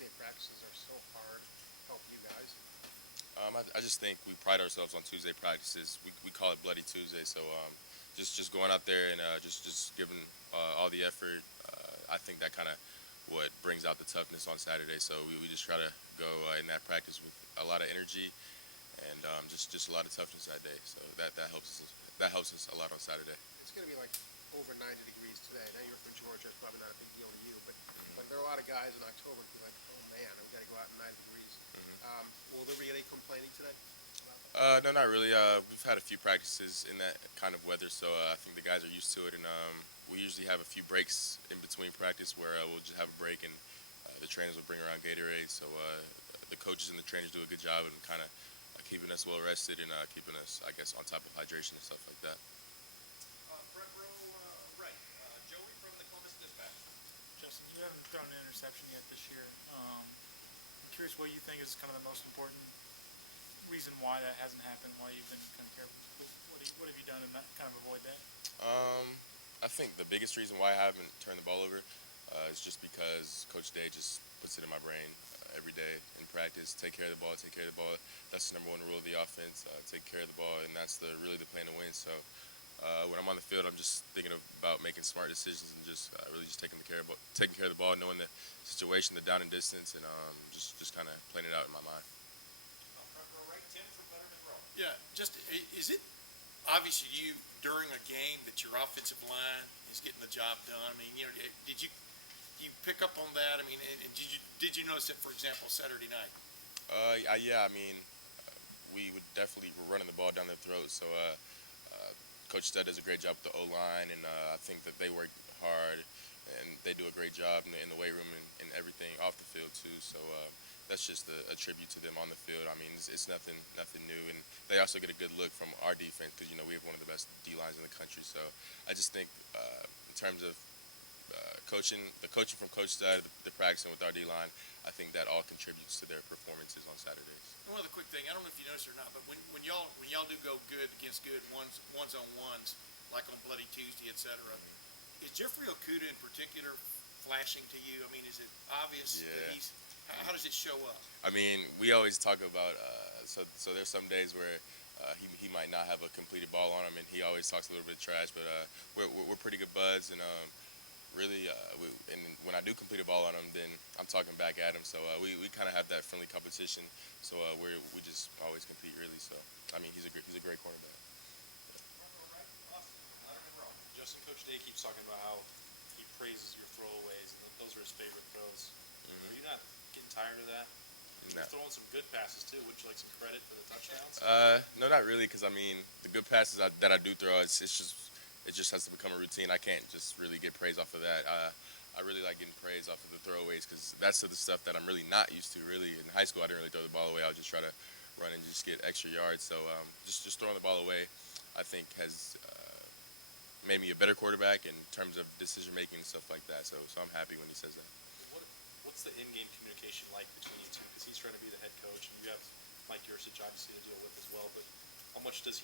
Tuesday practices are so hard help you guys? I just think we pride ourselves on Tuesday practices. We call it Bloody Tuesday. So just going out there and just giving all the effort. I think that kind of what brings out the toughness on Saturday. So we just try to go in that practice with a lot of energy and just a lot of toughness that day. So that helps us a lot on Saturday. It's going to be like over 90 degrees today. Now you're from Georgia, it's probably not a big deal to you, but there are a lot of guys in October who be like, oh man, we got to go out in 90 degrees. Will there be any complaining today? No, not really. We've had a few practices in that kind of weather, so I think the guys are used to it. And we usually have a few breaks in between practice where we'll just have a break, and the trainers will bring around Gatorade. So the coaches and the trainers do a good job in kind of keeping us well rested and keeping us, I guess, on top of hydration and stuff like that. Front row right. Joey from the Columbus Dispatch. Justin, you haven't thrown an interception yet this year. I'm curious what you think is kind of the most important reason why that hasn't happened, why you've been kind of careful. What have you done to not kind of avoid that? I think the biggest reason why I haven't turned the ball over is just because Coach Day just puts it in my brain every day in practice. Take care of the ball. Take care of the ball. That's the number one rule of the offense. Take care of the ball, and that's really the plan to win. So when I'm on the field, I'm just thinking about making smart decisions and just really just taking care of the ball, knowing the situation, the down and distance, and just kind of playing it out in my mind. Front row right. Tim from Letterman Row. Yeah, just is it obvious to you during a game that your offensive line is getting the job done? I mean, did you pick up on that? I mean, and did you notice it, for example, Saturday night? Yeah. I mean, we would definitely were running the ball down their throats. So Coach Stud does a great job with the O line, and I think that they work hard and they do a great job in the weight room and everything off the field too. So that's just a tribute to them on the field. I mean, it's nothing new, and they also get a good look from our defense because we have one of the best D lines in the country. So I just think in terms of the coaching from Coach Stud, the practicing with our D line, I think that all contributes to their performances on Saturdays. One other quick thing, I don't know if you noticed or not, but when y'all do go good against good ones on ones, like on Bloody Tuesday, etc., is Jeffrey Okuda in particular flashing to you? I mean, is it obvious that Yeah. he's? How does it show up? I mean, we always talk about so there's some days where he might not have a completed ball on him, and he always talks a little bit of trash. But we're pretty good buds, and really, and when I do complete a ball on him, then I'm talking back at him. So we kind of have that friendly competition. So we just always compete really. So I mean, he's a great cornerback. Front row right. Austin from Letterman Row. Justin, Coach Day keeps talking about how he praises your throwaways, and those are his favorite throws. Are you not getting tired of that? No. You're throwing some good passes too. Would you like some credit for the touchdowns? No, not really, because I mean, the good passes that I do throw, it just has to become a routine. I can't just really get praise off of that. I really like getting praise off of the throwaways because that's the stuff that I'm really not used to. Really, in high school, I didn't really throw the ball away. I would just try to run and just get extra yards. So just throwing the ball away, I think has made me a better quarterback in terms of decision making and stuff like that. So I'm happy when he says that. What's the in-game communication like between you two? Because he's trying to be the head coach, and you have Mike Yursich obviously to deal with as well. But how much does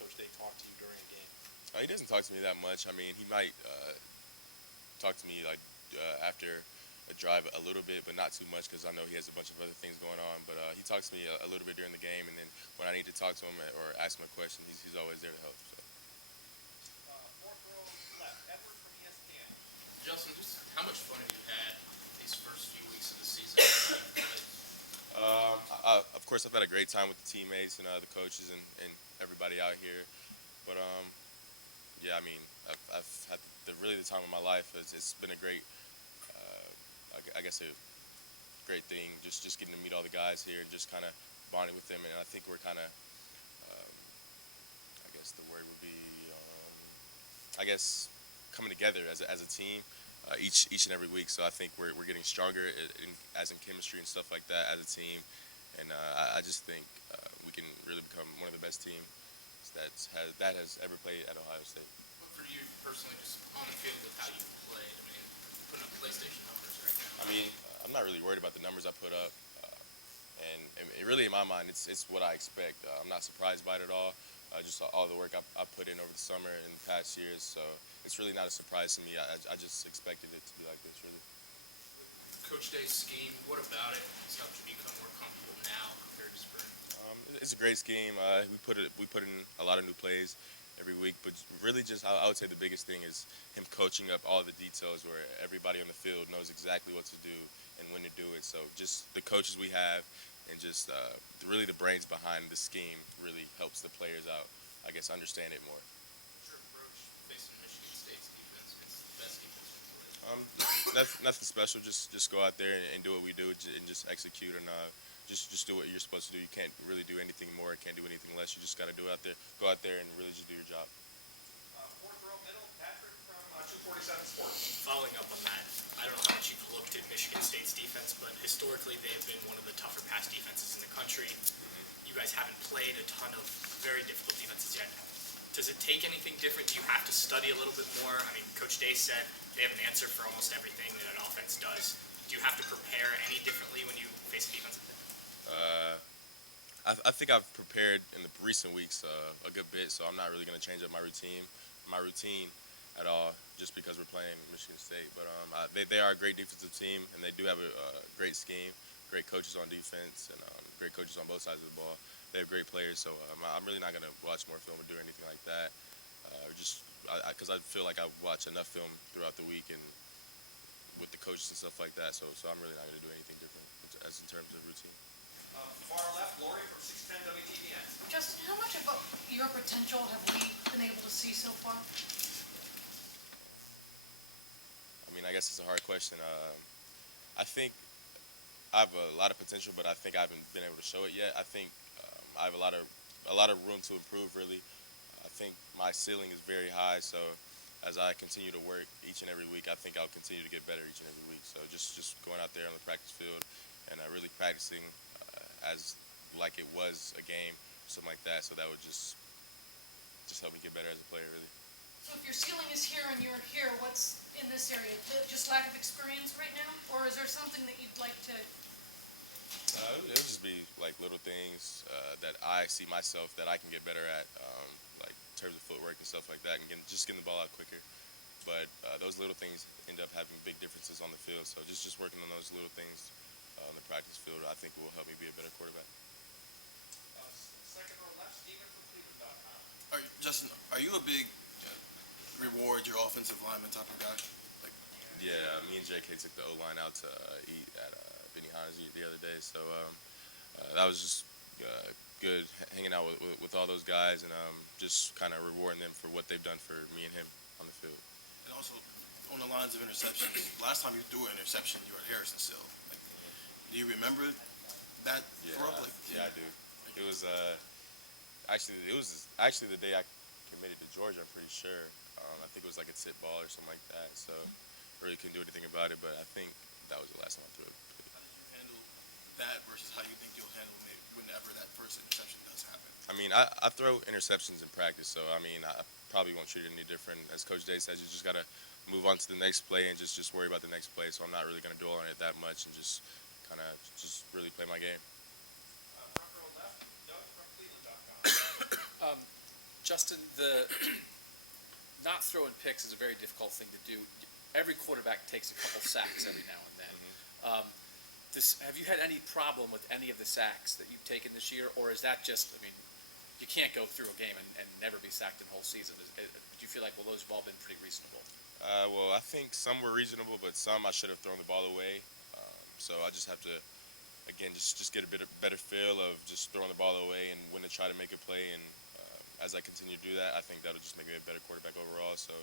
Coach Day talk to you during a game? He doesn't talk to me that much. I mean, he might talk to me like after a drive a little bit, but not too much because I know he has a bunch of other things going on. But he talks to me a little bit during the game, and then when I need to talk to him or ask him a question, he's always there to help. So. Fourth row left. Edward from ESPN. Justin, just how much fun have you had these first few weeks of the season? Of course, I've had a great time with the teammates and the coaches and everybody out here. But yeah, I mean, I've had really the time of my life. It's been a great, I guess, a great thing. Just getting to meet all the guys here and just kind of bonding with them. And I think we're kind of, I guess the word would be, I guess, coming together as a team. Each and every week, so I think we're getting stronger as in chemistry and stuff like that as a team, and I just think we can really become one of the best teams that has ever played at Ohio State. But for you personally, just on the field with how you played, I mean, putting up PlayStation numbers right now. I mean, I'm not really worried about the numbers I put up, and really in my mind, it's what I expect. I'm not surprised by it at all. Just all the work I put in over the summer and the past years, so it's really not a surprise to me. I just expected it to be like this, really. Coach Day's scheme, what about it has helped you become more comfortable now compared to spring? It's a great scheme. We put in a lot of new plays every week, but really just I would say the biggest thing is him coaching up all the details where everybody on the field knows exactly what to do and when to do it. So just the coaches we have and just really the brains behind the scheme really helps the players out, I guess, understand it more. What's your approach facing Michigan State's defense? It's the best defense in the league. Nothing special. Just go out there and do what we do and just execute and just do what you're supposed to do. You can't really do anything more. Can't do anything less. You just got to go out there and really just do your job. Fourth row middle, Patrick from 247 Sports. Following up on that, I don't know how much you've looked at Michigan State's defense, but historically they have been one of the tougher pass defenses in the country. You guys haven't played a ton of very difficult defenses yet. Does it take anything different? Do you have to study a little bit more? I mean, Coach Day said they have an answer for almost everything that an offense does. Do you have to prepare any differently when you face a defense like that? I think I've prepared in the recent weeks a good bit, so I'm not really going to change up my routine at all, just because we're playing Michigan State. But they are a great defensive team, and they do have a great scheme, great coaches on defense, and great coaches on both sides of the ball. They have great players, so I'm really not going to watch more film or do anything like that, because I feel like I watch enough film throughout the week and with the coaches and stuff like that, so I'm really not going to do anything different as in terms of routine. Far left, Lori from 610 WTVN. Justin, how much of your potential have we been able to see so far? I mean, I guess it's a hard question. I think I have a lot of potential, but I think I haven't been able to show it yet. I think I have a lot of room to improve. Really, I think my ceiling is very high. So as I continue to work each and every week, I think I'll continue to get better each and every week. So just going out there on the practice field and really practicing as like it was a game, something like that. So that would just help me get better as a player, really. So if your ceiling is here and you're here, what's in this area? Just lack of experience right now? Or is there something that you'd like to... It'll just be like little things that I see myself that I can get better at, like in terms of footwork and stuff like that, and just getting the ball out quicker. But those little things end up having big differences on the field. So just working on those little things on the practice field, I think will help me be a better quarterback. Second row left, Steven from Cleveland.com. Justin, are you a big reward your offensive lineman type of guy? Like, Yeah, me and JK took the O-line out to eat at Benihana's the other day, so that was just good hanging out with all those guys and just kind of rewarding them for what they've done for me and him on the field. and also on the lines of interceptions, last time you threw an interception, you were at Harrison still. Like, do you remember that throw? Yeah, I do. It was actually the day I committed to Georgia. I'm pretty sure. I think it was like a tip ball or something like that. So really couldn't do anything about it. But I think that was the last time I threw it. How did you handle that versus how you think you'll handle it whenever that first interception does happen? I mean, I throw interceptions in practice, so I mean, I probably won't treat it any different. As Coach Day says, you just gotta move on to the next play and just worry about the next play. So I'm not really gonna dwell on it that much and just kind of just really play my game. Front row left, Doug from Cleveland.com. Justin, the not throwing picks is a very difficult thing to do. Every quarterback takes a couple sacks every now and then. Have you had any problem with any of the sacks that you've taken this year, or is that just, I mean, you can't go through a game and never be sacked in the whole season? Do you feel like, well, those have all been pretty reasonable? Well, I think some were reasonable, but some I should have thrown the ball away. So I just have to, again, just get a better feel of just throwing the ball away and when to try to make a play. And as I continue to do that, I think that'll just make me a better quarterback overall. So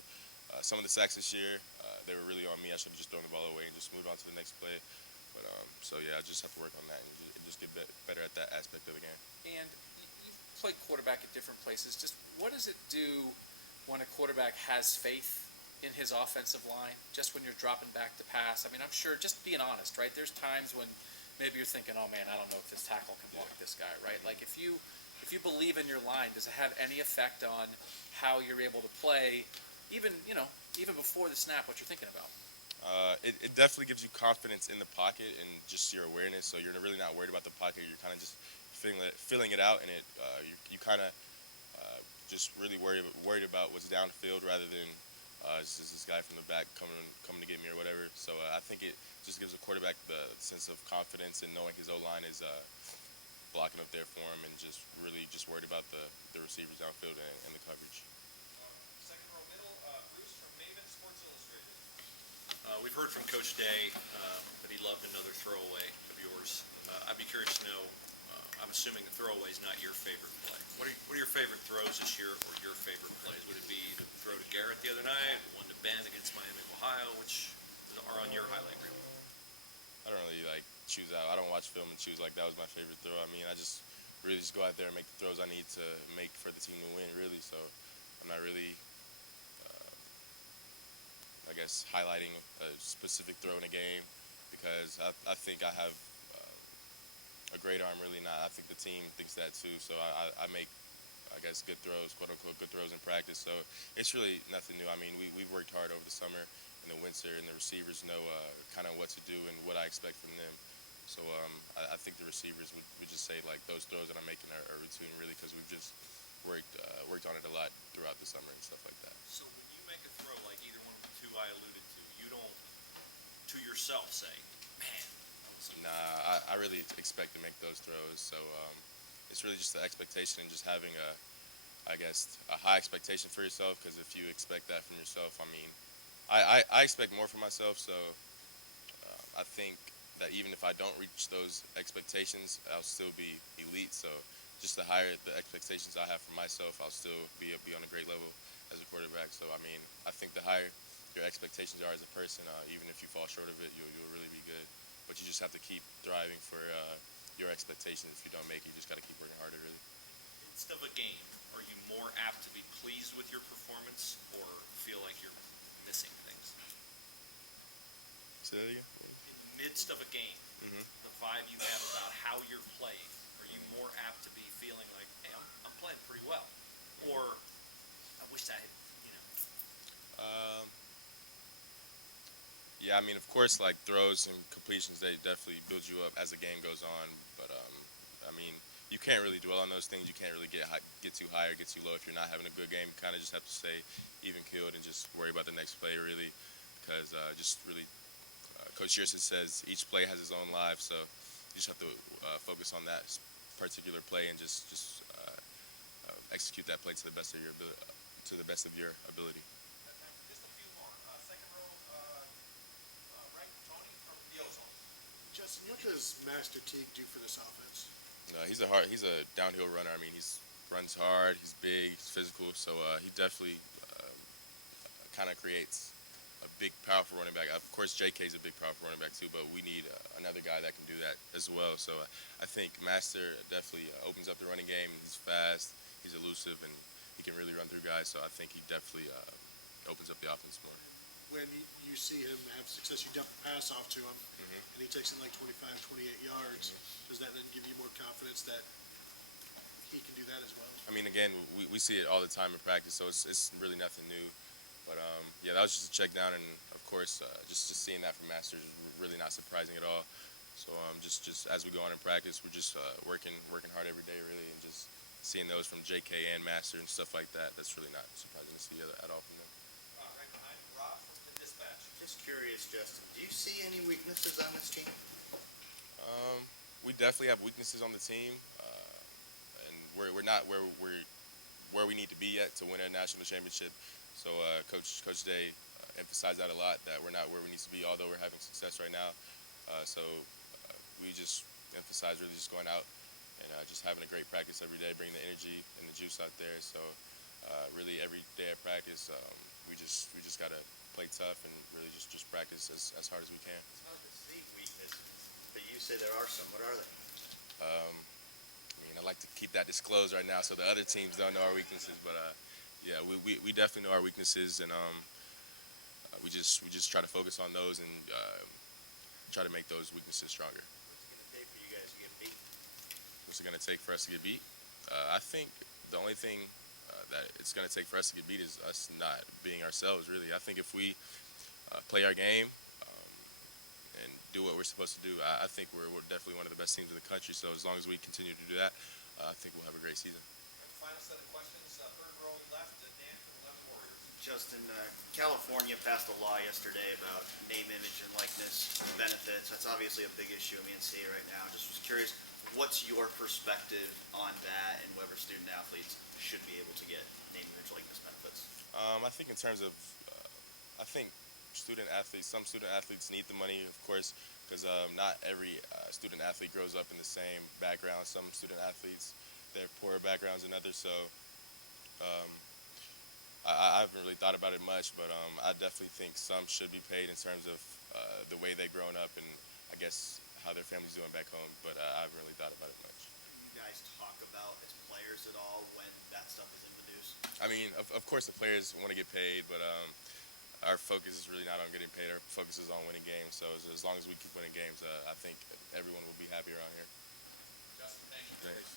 some of the sacks this year, they were really on me. I should have just thrown the ball away and just moved on to the next play. But so yeah, I just have to work on that and just get better at that aspect of the game. And you've played quarterback at different places. Just what does it do when a quarterback has faith in his offensive line, just when you're dropping back to pass? I mean, I'm sure, just being honest, right? There's times when maybe you're thinking, oh man, I don't know if this tackle can block this guy, right? Like if you believe in your line, does it have any effect on how you're able to play, even before the snap, what you're thinking about? It definitely gives you confidence in the pocket and just your awareness. So you're really not worried about the pocket. You're kind of just feeling it out, and you kind of just really worried about what's downfield rather than It's just this guy from the back coming to get me or whatever. So I think it just gives a quarterback the sense of confidence and knowing his O-line is blocking up there for him and just really just worried about the receivers downfield and the coverage. Second row middle, Bruce from Maven Sports Illustrated. We've heard from Coach Day that he loved another throwaway of yours. I'd be curious to know, I'm assuming the throwaway is not your favorite play. What are your favorite throws this year or your favorite plays? Would it be the throw to Garrett the other night, one to Ben against Miami of Ohio, which are on your highlight reel? I don't really choose out. I don't watch film and choose that was my favorite throw. I mean, I just really just go out there and make the throws I need to make for the team to win, really. So I'm not really, I guess, highlighting a specific throw in a game because I think I have a great arm, really not. I think the team thinks that too. So I make, I guess, good throws, quote unquote, good throws in practice. So it's really nothing new. I mean, we've worked hard over the summer in the winter, and the receivers know kind of what to do and what I expect from them. So I think the receivers would just say those throws that I'm making are routine, really, because we've just worked on it a lot throughout the summer and stuff like that. So when you make a throw like either one of the two I alluded to, you don't to yourself say, man. Nah, I really expect to make those throws. So it's really just the expectation and just having a high expectation for yourself, because if you expect that from yourself, I mean, I expect more from myself. So I think that even if I don't reach those expectations, I'll still be elite. So just the higher the expectations I have for myself, I'll still be on a great level as a quarterback. So I mean, I think the higher your expectations are as a person, even if you fall short of it, you'll really be good. But you just have to keep thriving for your expectations. If you don't make it, you just got to keep working harder, really. Midst of a game, are you more apt to be pleased with your performance or feel like you're missing things? Say that again? In the midst of a game, the vibe you have about how you're playing, are you more apt to be feeling like, hey, I'm playing pretty well? Or, I wish I had, Yeah, I mean, of course, throws and completions, they definitely build you up as the game goes on. But I mean, you can't really dwell on those things. You can't really get too high or get too low if you're not having a good game. You kind of just have to stay even keeled and just worry about the next play, really, because just really, Coach Shearson says each play has its own life. So you just have to focus on that particular play and just execute that play to the best of your ability. Just a few more. Second row, right, Tony from the Ozone. Justin, what does Master Teague do for this offense? He's a downhill runner. I mean, he runs hard. He's big. He's physical. So he definitely kind of creates a big, powerful running back. Of course, J.K. is a big, powerful running back too, but we need another guy that can do that as well. So I think Master definitely opens up the running game. He's fast. He's elusive, and he can really run through guys. So I think he definitely opens up the offense more. When you see him have success, you dump a pass off to him, and he takes it 25, 28 yards. Does that then give you more confidence that he can do that as well? I mean, again, we see it all the time in practice, so it's really nothing new. But yeah, that was just a check down, and of course, just seeing that from Master is really not surprising at all. So just as we go on in practice, we're just working hard every day, really, and just seeing those from J.K. and Master and stuff like that. That's really not surprising to see at all from them. Right behind Rob from the Dispatch. Just curious, Justin, do you see any weaknesses on this team? We definitely have weaknesses on the team, and we're not where we need to be yet to win a national championship. So Coach Day emphasized that a lot, that we're not where we need to be, although we're having success right now. So we just emphasize really just going out and just having a great practice every day, bringing the energy and the juice out there. So really every day at practice, we just got to play tough and really just practice as hard as we can. It's hard to see weaknesses, but you say there are some. What are they? I mean, I like to keep that disclosed right now so the other teams don't know our weaknesses. But yeah, we definitely know our weaknesses, and we just try to focus on those and try to make those weaknesses stronger. What's it going to take for you guys to get beat? What's it going to take for us to get beat? I think the only thing that it's going to take for us to get beat is us not being ourselves, really. I think if we play our game and do what we're supposed to do, I think we're definitely one of the best teams in the country. So as long as we continue to do that, I think we'll have a great season. And final set of questions, third row left, Dan from the Left Warriors. Justin, California passed a law yesterday about name, image, and likeness benefits. That's obviously a big issue in the NCAA right now. Just was curious, what's your perspective on that and whether student athletes should be able to get name, image, likeness benefits? I think in terms of, I think some student athletes need the money, of course, because not every student athlete grows up in the same background. Some student athletes, they have poorer backgrounds than others, so I haven't really thought about it much, but I definitely think some should be paid in terms of the way they've grown up and I guess how their family's doing back home, but I haven't really thought about it much. You guys talk about as players at all when that stuff is in the news? I mean, of course the players want to get paid, but our focus is really not on getting paid. Our focus is on winning games, so as long as we keep winning games, I think everyone will be happy around here. Justin, thank you. Thanks.